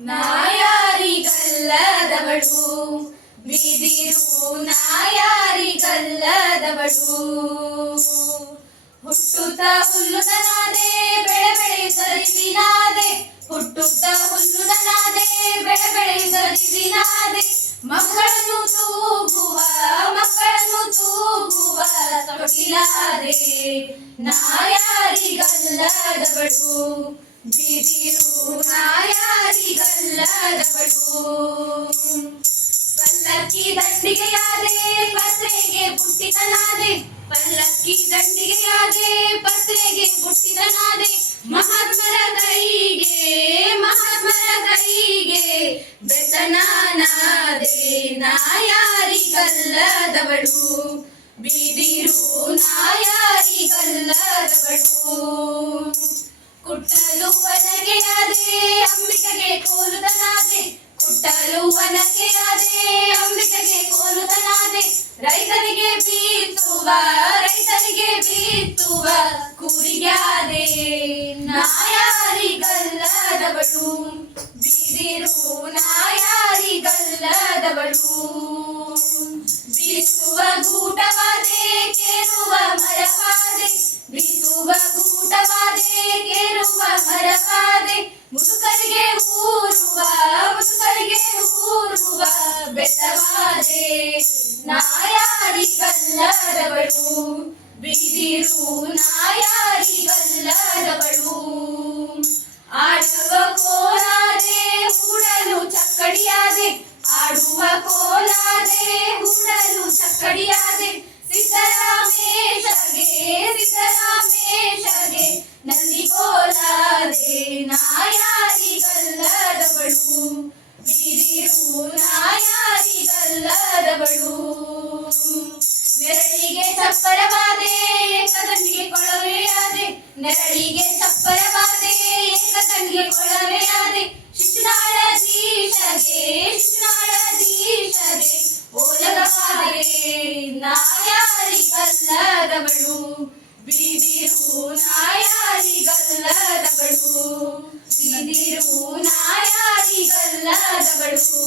ನಾಯಾರಿಗಲ್ಲದವಳು ಬಿದಿರು ನಾಯಾರಿಗಲ್ಲದವಳು ಹುಟ್ಟುತ್ತ ಹುಲ್ಲುದನಾದೆ ಬೆಳೆ ಬೆಳೆಯುತ್ತರಿವಿನಾದೆ ಹುಟ್ಟುತ್ತ ಹುಲ್ಲುದನಾದೆ ಬೆಳೆ ಬೆಳೆಯುತ್ತರಿವಿನಾದೆ ಮಕ್ಕಳನ್ನು ತೂಗುವ ತೊಟ್ಟಿಲಾದೆ ನಾಯಾರಿಗಲ್ಲದವಳು ಬಿದಿರು ನಾಯಾರಿಗಲ್ಲದವಳು ಪಲ್ಲಕ್ಕಿ ದಂಡಿಗೆಯಾದೆ ಪತ್ರೆಗೆ ಬುಟ್ಟಿತನಾದೆ ಪಲ್ಲಕ್ಕಿ ದಂಡಿಗೆಯಾದೆ ಪತ್ರೆಗೆ ಬುಟ್ಟಿತನಾದೆ ಮಹಾತ್ಮರ ಕೈಗೆ ಬೆಸನಾನಾದೆ ನಾಯಾರಿಗಲ್ಲದವಳು ಬಿದಿರು ನಾಯಾರಿಗಲ್ಲದವಳು ಕುಟ್ಟಲು ಒನಗೆಯಾದೆ ಅಂಬಿಕೆಗೆ ಕೋಲುತನಾದೆ ಕುಟ್ಟಲು ಒನಗೆಯಾದೆ ಅಂಬಿಕೆಗೆ ಕೋಲುತನಾದೆ ರೈತರಿಗೆ ಬೀಸುವ ಕೂರಿಗಾದೆ ನಾಯಾರಿಗಲ್ಲದವಳು ಬಿದಿರು ನಾಯಾರಿಗಲ್ಲದವಳು ಬೀಸುವ ಗೂಟವಾದೆ ಕೇರುವ ಮರವಾದೆ ಬೀಸುವ ಗೂಟವಾದೆ ಕೇರುವ ಮರವಾದೆ ಮುದುಕರಿಗೆ ಊರುವ ಬೆಸವಾದೆ ನಾಯಾರಿಗಲ್ಲದವಳು ಬಿದಿರು ನಾಯಾರಿಗಲ್ಲದವಳು ಆಡುವ ಕೋಲಾದೆ ಹೂಡಲು ಚಕ್ಕಡಿಯಾದೆ ಆಡುವ ಕೋಲಾದೆ ಹೂಡಲು ಚಕ್ಕಡಿಯಾದೆ ಸಿದ್ದರಾಮೇಶಗೆ ನಂದಿಕೋಲಾದೆ ನಾಯಾರಿಗಲ್ಲದವಳು ಬಿದಿರು ನಾಯಾರಿಗಲ್ಲದವಳು ನೆರಳಿಗೆ ಚಪ್ಪರವಾದೆ ಏಕದಂಡಿಗೆ ಕೊಳವೆಯಾದೆ ನೆರಳಿಗೆ ಚಪ್ಪರವಾದೆ ಏಕದಂಡಿಗೆ ಕೊಳವೆಯಾದೆ ಶಿಶುನಾಳಧೀಶಗೆ ಓಲಗವಾದೆ ನಾಯಾರಿಗಲ್ಲದವಳು ಬಿದಿರು ನಾಯಾರಿಗಲ್ಲದವಳು ಬಿದಿರು ನಾಯಾರಿಗಲ್ಲದವಳು